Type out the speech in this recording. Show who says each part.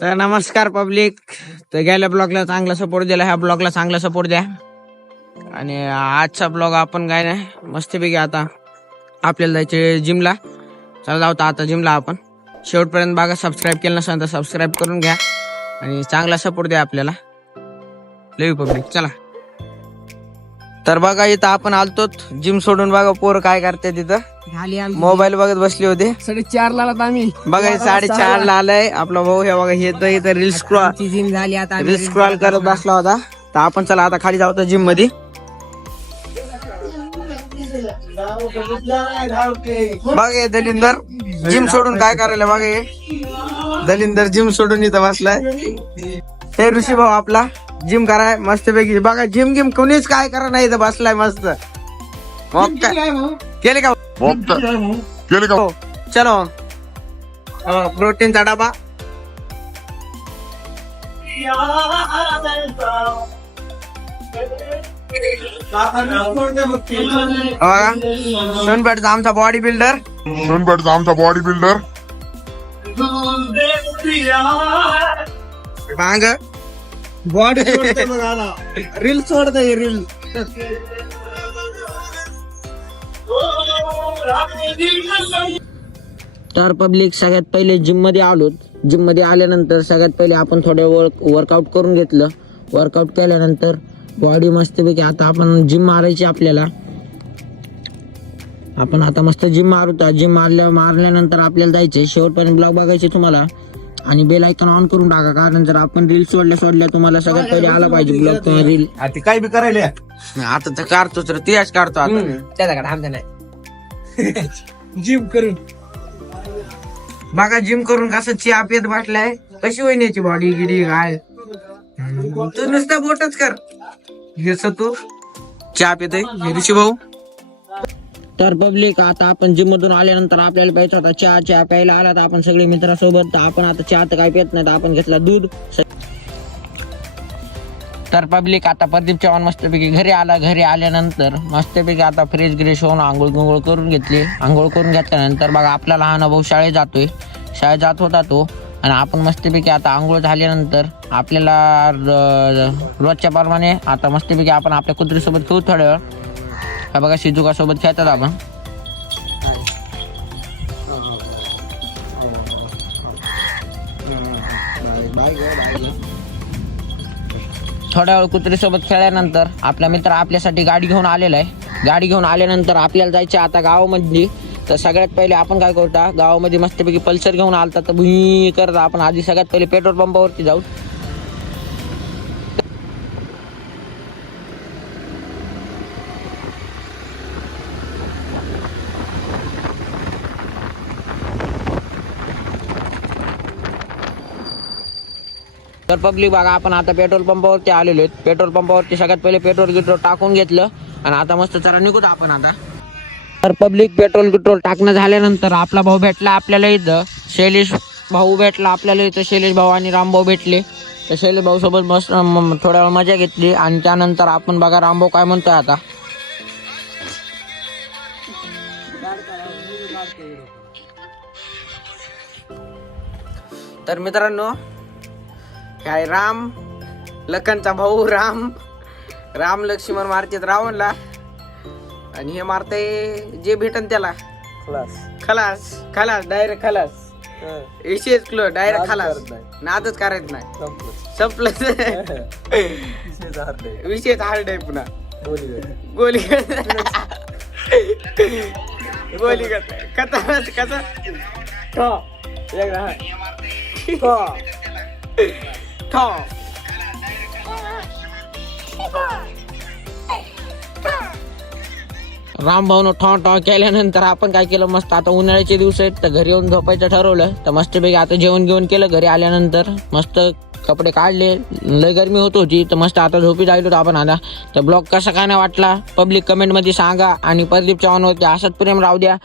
Speaker 1: तर नमस्कार पब्लिक. तर गेल्या ब्लॉगला चांगला सपोर्ट दिला ह्या ब्लॉगला चांगला सपोर्ट द्या. आणि आजचा ब्लॉग आपण काय नाही मस्तपैकी आता आपल्याला जायचे जिमला चला जाऊ तर आता जिमला आपण. शेवटपर्यंत बघा सबस्क्राईब केलं नसेल तर सबस्क्राईब करून घ्या. आणि चांगला सपोर्ट द्या आपल्याला. लेवी पब्लिक. चला. तर बघा इथं आपण आलतो जिम सोडून बघा पोर काय करते तिथं. मोबाईल बघत बसले होते.
Speaker 2: साडे चार ला आलात आम्ही.
Speaker 1: बघा हे साडेचार ला. आलंय. आपला भाऊ हे बघा हे तर इथं रील स्क्रॉल
Speaker 2: जिम झाली आता
Speaker 1: रील स्क्रॉल करत बसला होता. तर आपण चला आता खाली जाऊ जिममध्ये बघा हे दलिंदर जिम सोडून काय करायला बघा हे. दलिंदर जिम सोडून इथं बसलाय. हे ऋषी भाऊ आपला जिम कराय मस्त पैकी बघा जिम गिम कोणीच काय करा नाही इथं बसलाय मस्त. मग काय? केले का
Speaker 3: केले का
Speaker 1: हो चलो हो, प्रोटीनचा डबा बघा सोनपेठचा आमचा बॉडी बिल्डर
Speaker 3: सोनपेठचा आमचा बॉडी बिल्डर
Speaker 1: भांग
Speaker 2: बॉडी रील सोडतोय रील
Speaker 1: तर पब्लिक सगळ्यात पहिले जिममध्ये आलो जिममध्ये आल्यानंतर सगळ्यात पहिले आपण थोडं वर्क वर्कआउट करून घेतलं. वर्कआउट केल्यानंतर बॉडी मस्तपैकी आता आपण जिम मारायची आपल्याला. आपण आता मस्त जिम मारू. जिम मारल्या मारल्यानंतर आपल्याला जायचे शेवटपर्यंत ब्लॉग बघायचे तुम्हाला. आणि बेल आयकॉन ऑन करून टाका. कारण जर आपण रील सोडल्या सोडल्या तुम्हाला सगळ्यात पहिले आला पाहिजे ब्लॉग रील
Speaker 2: ते काय बी करायला
Speaker 1: आता तर काढतो तर तेच काढतो आता.
Speaker 2: त्याच्याकडे आमच्या नाही जिम करून.
Speaker 1: बघा जिम करून कसं चहा पेत वाटलाय कशी होईन याची बॉडी गिडी काय तू नुसता बोटच कर. हेच तू चहा पितोय? ऋषी भाऊ. तर पब्लिक आता आपण जिम मधून आल्यानंतर आपल्याला पाहिजे होता चहा चहा प्यायला आला तर आपण सगळे मित्रासोबत तर आपण आता चहा तर काय पेत नाही तर आपण घेतला दूध. तर पब्लिक आता प्रदीप चव्हाण मस्तपैकी घरी आला घरी आल्यानंतर मस्तपैकी आता फ्रेश ग्रेश होऊन आंघोळ गुंघोळ करून घेतली. आंघोळ करून घेतल्यानंतर बघा आपला लहान भाऊ शाळेत जातोय. शाळेत जात होता तो. आणि आपण मस्तपैकी आता आंघोळ झाल्यानंतर आपल्याला रोजच्या प्रमाणे आता मस्तपैकी आपण आपल्या कुत्रीसोबत खेळू थोड्या वेळ. बघा शिजुकासोबत खेळतात आपण. थोड्या वेळ कुत्रीसोबत खेळल्यानंतर आपला मित्र आपल्यासाठी गाडी घेऊन आलेला आहे. गाडी घेऊन आल्यानंतर आपल्याला जायचे आता गावामध्ये तर सगळ्यात पहिले आपण काय करता गावामध्ये मस्तपैकी पल्सर घेऊन आलता तर भुई करता आपण आधी सगळ्यात पहिले पेट्रोल पंपावरती जाऊ. तर पब्लिक बघा आपण आता पेट्रोल पंपावरती आलेलो आहेत. पेट्रोल पंपावरती सगळ्यात पहिले पेट्रोल गिट्रोल टाकून घेतलं. आणि आता मस्त चला निघूत आपण आता. तर पब्लिक पेट्रोल गिट्रोल टाकणं झाल्यानंतर आपला भाऊ भेटला आपल्याला इथं. शैलेश भाऊ भेटला आपल्याला इथं. शैलेश भाऊ आणि रामभाऊ भेटले. तर शैलेश भाऊ सोबत मस्त थोड्या वेळ मजा घेतली. आणि त्यानंतर आपण बघा रामभाऊ काय म्हणतोय आता. तर मित्रांनो काय राम? लखनचा भाऊ राम. राम लक्ष्मण मारतात रावणला. आणि हे मारते जे भेटन त्याला. खलास. खलास. डायरेक्ट खलास. विशेष क्लो डायरेक्ट खलास. नादच करायचं नाही. संपलं. विशेष हार्ड आहे. पुन्हा. गोली गोली कथा कसा ठो एकदा हा. ठो रामभाऊनं ठॉ केल्यानंतर आपण काय केलं? मस्त आता उन्हाळ्याचे दिवस आहेत तर घरी येऊन झोपायचं ठरवलं. तर मस्तपैकी आता जेवण घेऊन केलं घरी आल्यानंतर. मस्त कपडे काढले. लय गरमी होत होती तर मस्त आता झोपी जायलो आपण आता. तर ब्लॉग कसा काय नाही वाटला? पब्लिक कमेंटमध्ये सांगा. आणि प्रदीप चव्हाणवरती असंच प्रेम राहू द्या.